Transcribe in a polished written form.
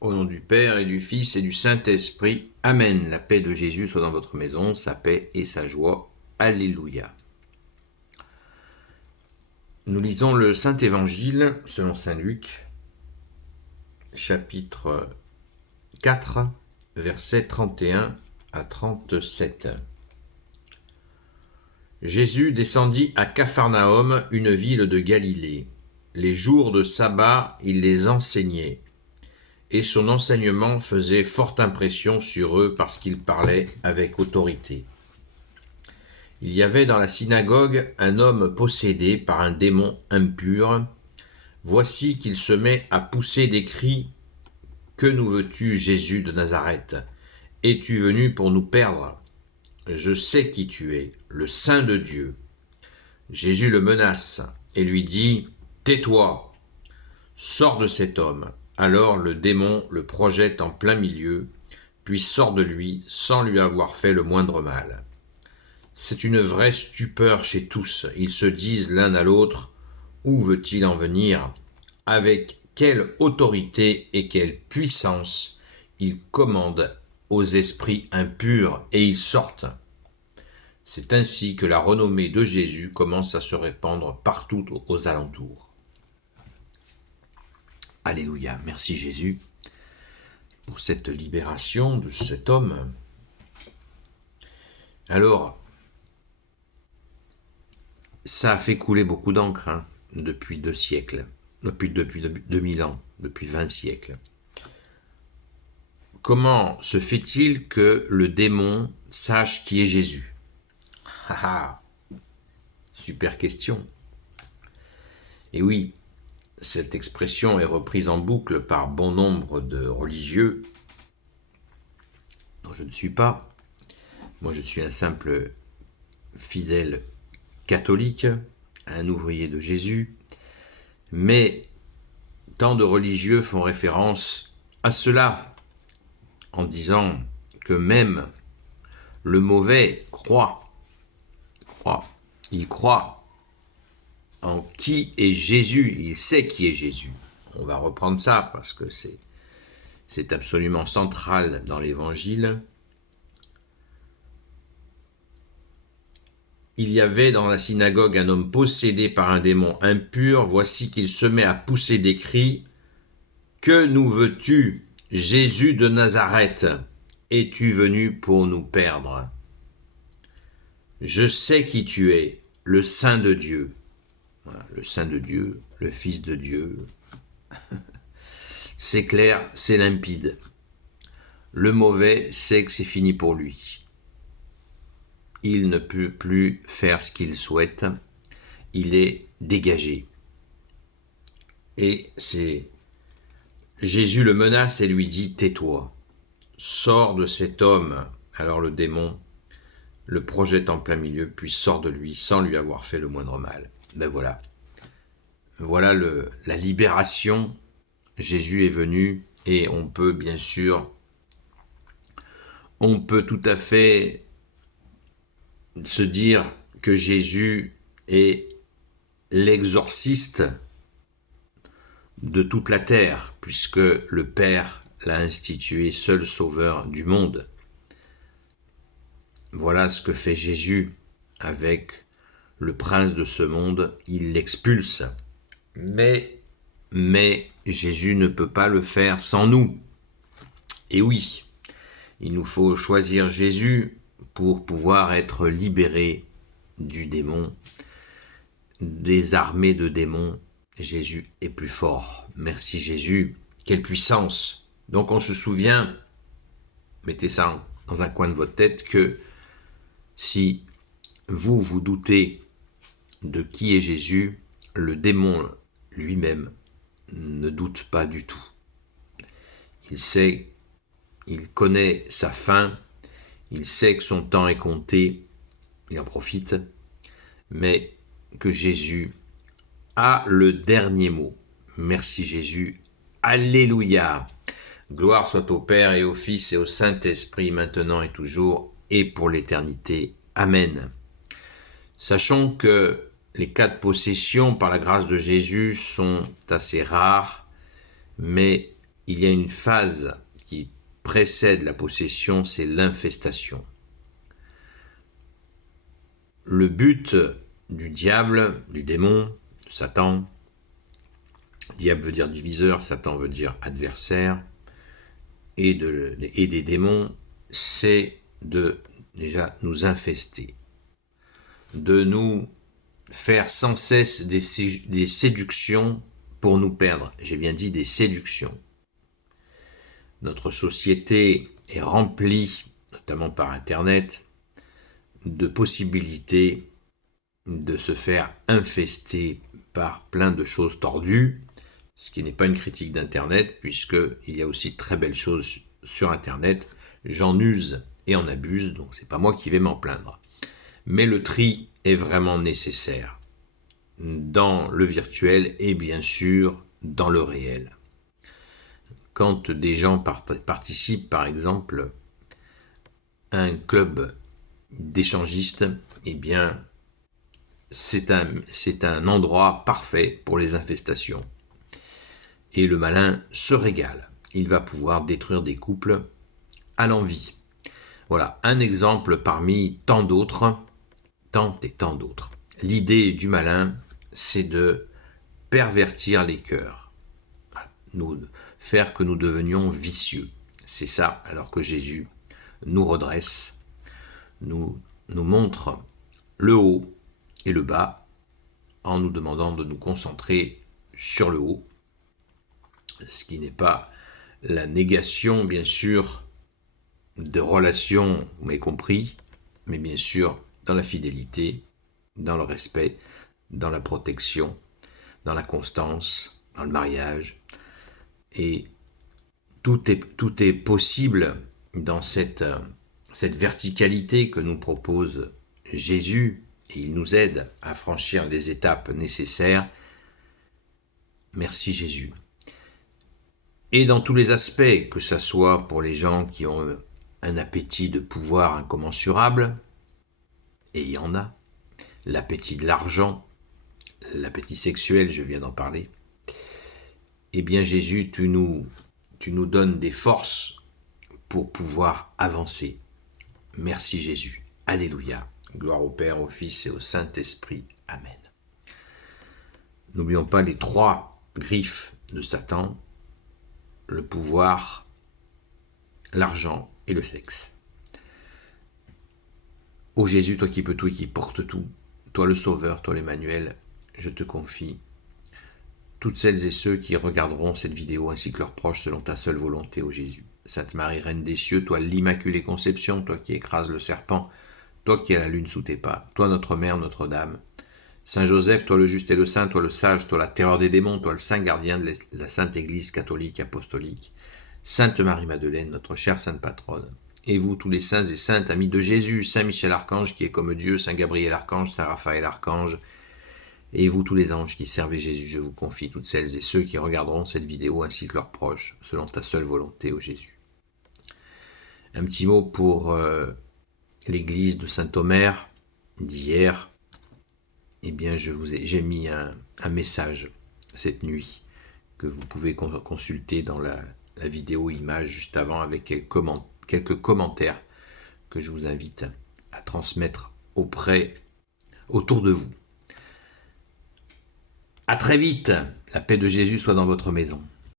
Au nom du Père et du Fils et du Saint-Esprit. Amen. La paix de Jésus soit dans votre maison, sa paix et sa joie. Alléluia. Nous lisons le Saint-Évangile selon Saint Luc, chapitre 4, versets 31 à 37. Jésus descendit à Capharnaüm, une ville de Galilée. Les jours de sabbat, il les enseignait. Et son enseignement faisait forte impression sur eux parce qu'il parlait avec autorité. Il y avait dans la synagogue un homme possédé par un démon impur. Voici qu'il se met à pousser des cris. « Que nous veux-tu, Jésus de Nazareth? Es-tu venu pour nous perdre? Je sais qui tu es, le Saint de Dieu. » Jésus le menace et lui dit « Tais-toi, sors de cet homme. » Alors le démon le projette en plein milieu, puis sort de lui sans lui avoir fait le moindre mal. C'est une vraie stupeur chez tous. Ils se disent l'un à l'autre, où veut-il en venir? Avec quelle autorité et quelle puissance il commande aux esprits impurs et ils sortent. C'est ainsi que la renommée de Jésus commence à se répandre partout aux alentours. Alléluia, merci Jésus pour cette libération de cet homme. Alors, ça a fait couler beaucoup d'encre depuis 2 siècles, depuis 2000 ans, depuis 20 siècles. Comment se fait-il que le démon sache qui est Jésus? Super question. Et oui, cette expression est reprise en boucle par bon nombre de religieux, dont je ne suis pas. Moi, je suis un simple fidèle catholique, un ouvrier de Jésus, mais tant de religieux font référence à cela, en disant que même le mauvais il croit en qui est Jésus, il sait qui est Jésus. On va reprendre ça parce que c'est absolument central dans l'Évangile. Il y avait dans la synagogue un homme possédé par un démon impur. Voici qu'il se met à pousser des cris. « Que nous veux-tu, Jésus de Nazareth? Es-tu venu pour nous perdre? Je sais qui tu es, le Saint de Dieu. » Voilà, le Saint de Dieu, le Fils de Dieu. C'est clair, c'est limpide. Le mauvais sait que c'est fini pour lui. Il ne peut plus faire ce qu'il souhaite. Il est dégagé. Et Jésus le menace et lui dit « Tais-toi, sors de cet homme. » Alors le démon le projette en plein milieu, puis sort de lui sans lui avoir fait le moindre mal. Ben voilà. Voilà la libération. Jésus est venu et on peut tout à fait se dire que Jésus est l'exorciste de toute la terre, puisque le Père l'a institué seul sauveur du monde. Voilà ce que fait Jésus avec le prince de ce monde, il l'expulse. Mais Jésus ne peut pas le faire sans nous. Et oui, il nous faut choisir Jésus pour pouvoir être libérés du démon, des armées de démons. Jésus est plus fort. Merci Jésus, quelle puissance. Donc on se souvient, mettez ça dans un coin de votre tête, que si vous doutez de qui est Jésus, le démon lui-même ne doute pas du tout. Il sait, il connaît sa fin, il sait que son temps est compté, il en profite, mais que Jésus a le dernier mot. Merci Jésus, alléluia. Gloire soit au Père et au Fils et au Saint-Esprit, maintenant et toujours, et pour l'éternité. Amen. Sachons que les cas de possession par la grâce de Jésus sont assez rares, mais il y a une phase qui précède la possession, c'est l'infestation. Le but du diable, du démon, de Satan, diable veut dire diviseur, Satan veut dire adversaire, et des démons, c'est de déjà nous infester, de nous faire sans cesse des séductions pour nous perdre. J'ai bien dit des séductions. Notre société est remplie, notamment par Internet, de possibilités de se faire infester par plein de choses tordues, ce qui n'est pas une critique d'Internet, puisqu'il y a aussi de très belles choses sur Internet. J'en use et en abuse, donc c'est pas moi qui vais m'en plaindre. Mais le tri est vraiment nécessaire dans le virtuel et bien sûr dans le réel. Quand des gens participent par exemple à un club d'échangistes, eh bien c'est un endroit parfait pour les infestations. Et le malin se régale. Il va pouvoir détruire des couples à l'envi. Voilà, un exemple parmi tant d'autres, tant et tant d'autres. L'idée du malin, c'est de pervertir les cœurs, faire que nous devenions vicieux. C'est ça, alors que Jésus nous redresse, nous montre le haut et le bas, en nous demandant de nous concentrer sur le haut, ce qui n'est pas la négation, bien sûr, de relations, vous m'avez compris, mais bien sûr dans la fidélité, dans le respect, dans la protection, dans la constance, dans le mariage. Et tout est possible dans cette verticalité que nous propose Jésus, et il nous aide à franchir les étapes nécessaires. Merci Jésus. Et dans tous les aspects, que ça soit pour les gens qui ont un appétit de pouvoir incommensurable, et il y en a, l'appétit de l'argent, l'appétit sexuel, je viens d'en parler, eh bien Jésus, tu nous donnes des forces pour pouvoir avancer. Merci Jésus. Alléluia. Gloire au Père, au Fils et au Saint-Esprit. Amen. N'oublions pas les 3 griffes de Satan, le pouvoir, l'argent et le sexe. Ô Jésus, toi qui peux tout et qui portes tout, toi le Sauveur, toi l'Emmanuel, je te confie toutes celles et ceux qui regarderont cette vidéo ainsi que leurs proches selon ta seule volonté, ô Jésus. Sainte Marie, Reine des cieux, toi l'Immaculée Conception, toi qui écrases le serpent, toi qui as la lune sous tes pas, toi notre Mère, Notre-Dame. Saint Joseph, toi le juste et le saint, toi le sage, toi la terreur des démons, toi le saint gardien de la Sainte Église catholique apostolique. Sainte Marie-Madeleine, notre chère Sainte Patronne. Et vous, tous les saints et saintes, amis de Jésus, Saint Michel Archange qui est comme Dieu, Saint Gabriel Archange, Saint Raphaël Archange, et vous, tous les anges qui servez Jésus, je vous confie toutes celles et ceux qui regarderont cette vidéo ainsi que leurs proches, selon ta seule volonté, ô Jésus. Un petit mot pour l'église de Saint-Omer d'hier. Eh bien, j'ai mis un message cette nuit que vous pouvez consulter dans la vidéo image juste avant avec quelques commentaires que je vous invite à transmettre autour de vous. À très vite, la paix de Jésus soit dans votre maison.